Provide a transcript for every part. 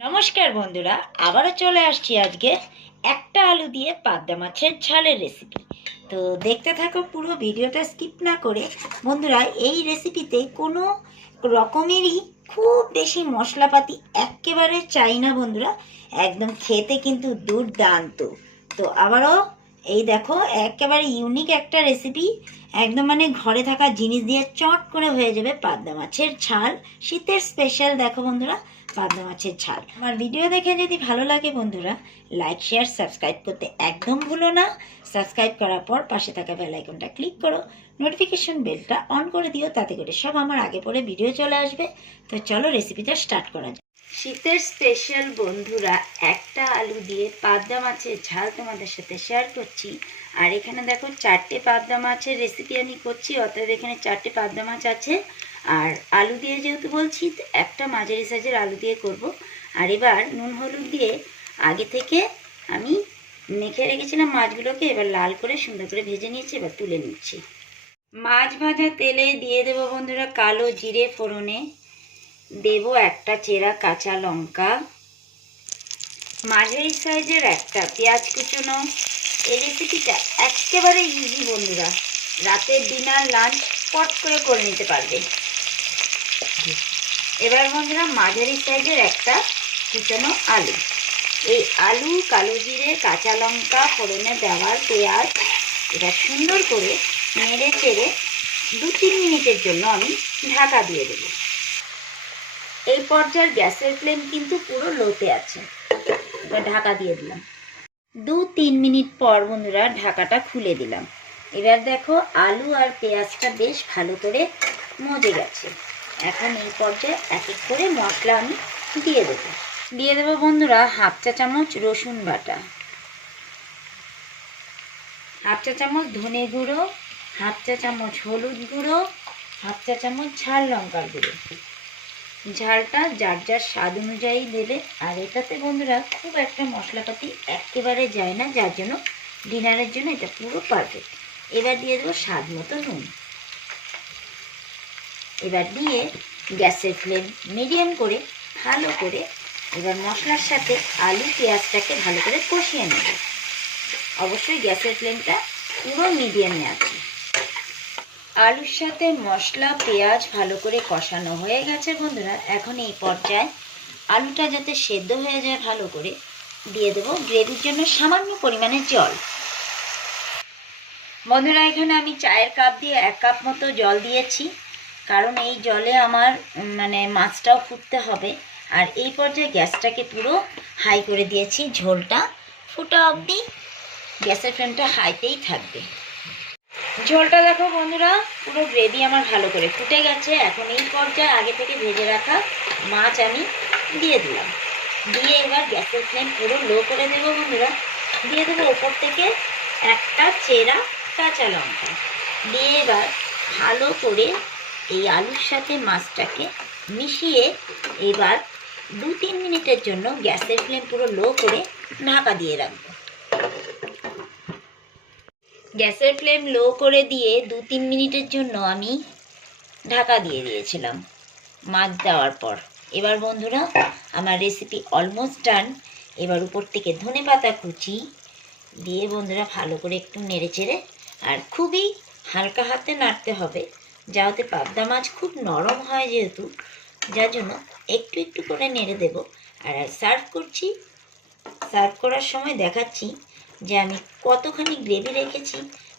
নমস্কার বন্ধুরা, আবারও চলে আসছি আজকে একটা আলু দিয়ে পাবদা মাছের ঝালের রেসিপি। তো দেখতে থাকো পুরো ভিডিওটা স্কিপ না করে। বন্ধুরা, এই রেসিপিতে কোনো রকমেরই খুব বেশি মশলাপাতি একেবারে চাই না বন্ধুরা, একদম খেতে কিন্তু দুর্দান্ত। তো আবারও এই দেখো একেবারে ইউনিক একটা রেসিপি, একদম মানে ঘরে থাকা জিনিস দিয়ে চট করে হয়ে যাবে পাবদা মাছের ঝাল। শীতের স্পেশাল দেখো বন্ধুরা, পাবদা মাছের ঝাল। আমার ভিডিও দেখে যদি ভালো লাগে বন্ধুরা, লাইক শেয়ার সাবস্ক্রাইব করতে একদম ভুলো না। সাবস্ক্রাইব করার পর পাশে থাকা বেল আইকনটা ক্লিক করো, নোটিফিকেশন বেলটা অন করে দিও, তাতে করে সব আমার আগে পরে ভিডিও চলে আসবে। তো চলো রেসিপিটা স্টার্ট করা যাক। শীতের স্পেশাল বন্ধুরা, একটা আলু দিয়ে পাবদা মাছের ঝাল তোমাদের সাথে শেয়ার করছি। আর এখানে দেখো 4টে পাবদা মাছের রেসিপি আমি করছি, অতএব এখানে 4টে পাবদা মাছ আছে। আর আলু দিয়ে যেহেতু বলছি, একটা মাঝারি সাইজের আলু দিয়ে করব। আর এবার নুন হলুদ দিয়ে আগে থেকে আমি মেখে রেখেছিলাম মাছগুলোকে, এবার লাল করে সুন্দর করে ভেজে নিয়েছি, এবার তুলে নিচ্ছি। মাছ ভাজা তেলে দিয়ে দেবো বন্ধুরা কালো জিরে ফোড়নে, দেব একটা চেরা কাঁচা লঙ্কা, মাঝারি সাইজের একটা পেঁয়াজ কুচনো। এই রেসিপিটা একেবারে ইজি বন্ধুরা, রাতের ডিনার লাঞ্চ পট করে নিতে পারবে। এবার বন্ধুরা মাঝারি সাইজের একটা কুচনো আলু, এই আলু, কালো জিরে, কাঁচা লঙ্কা ফোড়নে দেওয়ার পেঁয়াজ, এটা সুন্দর করে নেড়ে চেড়ে 2-3 মিনিটের জন্য আমি ঢাকা দিয়ে দেব। এই পর্যায়ে গ্যাসের ফ্লেম কিন্তু পুরো লোতে আছে। এবার ঢাকা দিয়ে দিলাম। 2-3 মিনিট পর বন্ধুরা ঢাকাটা খুলে দিলাম। এবার দেখো আলু আর পেঁয়াজটা বেশ ভালো করে মজে গেছে। এখন এই পর্যায়ে এক এক করে মশলা আমি দিয়ে দেবো বন্ধুরা হাফ চা চামচ রসুন বাটা, হাফ চা চামচ ধনে গুঁড়ো, হাফ চা চামচ হলুদ গুঁড়ো, হাফ চা চামচ ঝাল লঙ্কার গুঁড়ো। ঝালটা যার যার স্বাদ অনুযায়ী দেবে। আর এটাতে বন্ধুরা খুব একটা মশলাপাতি একেবারে যায় না, যার জন্য ডিনারের জন্য এটা পুরো পারফেক্ট। এবার দিয়ে দেবো স্বাদ মতো নুন। এবার দিয়ে গ্যাসের ফ্লেম মিডিয়াম করে ভালো করে এবার মশলার সাথে আলু পেঁয়াজটাকে ভালো করে কষিয়ে নেব। অবশ্যই গ্যাসের ফ্লেমটা পুরো মিডিয়ামে আছে। আলুর সাথে মশলা পেঁয়াজ ভালো করে কষানো হয়ে গেছে বন্ধুরা। এখন এই পর্যায়ে আলুটা যাতে সেদ্ধ হয়ে যায় ভালো করে, দিয়ে দেবো গ্রেভির জন্য সামান্য পরিমাণে জল। বন্ধুরা এখানে আমি চায়ের কাপ দিয়ে 1 কাপ মতো জল দিয়েছি, কারণ এই জলে আমার মাছটাও ফুটতে হবে। আর এই পর্যায়ে গ্যাসটাকে পুরো হাই করে দিয়েছি, ঝোলটা ফুটা অবধি গ্যাসের ফ্লেমটা হাইতেই থাকবে। ঝোলটা দেখো বন্ধুরা পুরো গ্রেভি আমার ভালো করে ফুটে গেছে। এখন এই পর্যায়ে আগে থেকে ভেজে রাখা মাছ আমি দিয়ে দিলাম। দিয়ে এবার গ্যাসের ফ্লেম পুরো লো করে দেবো বন্ধুরা। দিয়ে দেবো ওপর থেকে একটা চেরা কাঁচা লঙ্কা। দিয়ে এবার ভালো করে এই আলুর সাথে মাছটাকে মিশিয়ে এবার 2-3 মিনিটের জন্য গ্যাসের ফ্লেম পুরো লো করে ঢাকা দিয়ে রাখবো। গ্যাসের ফ্লেম লো করে দিয়ে 2-3 মিনিটের জন্য আমি ঢাকা দিয়ে দিয়েছিলাম মাছ দেওয়ার পর। এবার বন্ধুরা আমার রেসিপি অলমোস্ট ডান। এবার উপর থেকে ধনেপাতা কুচি দিয়ে বন্ধুরা ভালো করে একটু নেড়ে চেড়ে, আর খুবই হালকা হাতে নাড়তে হবে, যাতে পাবদা মাছ খুব নরম হয় যেহেতু, যার জন্য একটু একটু করে নেড়ে দেব। আর সার্ভ করছি। সার্ভ করার সময় দেখাচ্ছি যে আমি কতখানি গ্রেভি রেখেছি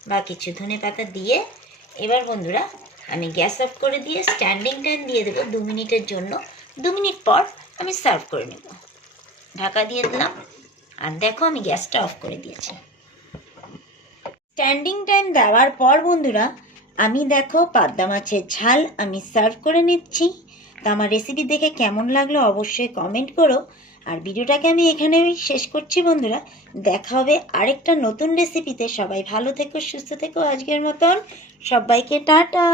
বা কিছু ধনেপাতা দিয়ে। এবার বন্ধুরা আমি গ্যাস অফ করে দিয়ে স্ট্যান্ডিং টাইম দিয়ে দেবো 2 মিনিটের জন্য। 2 মিনিট পর আমি সার্ভ করে নেব। ঢাকা দিয়ে দিলাম, আর দেখো আমি গ্যাসটা অফ করে দিয়েছি। স্ট্যান্ডিং টাইম দেওয়ার পর বন্ধুরা আমি দেখো পাবদা মাছের ঝাল আমি সার্ভ করে নিচ্ছি। তো আমার রেসিপি দেখে কেমন লাগলো অবশ্যই কমেন্ট করো। আর ভিডিওটাকে আমি এখানেই শেষ করছি বন্ধুরা। দেখা হবে আরেকটা নতুন রেসিপিতে। সবাই ভালো থেকো, সুস্থ থেকো। আজকের মতন সবাইকে টাটা।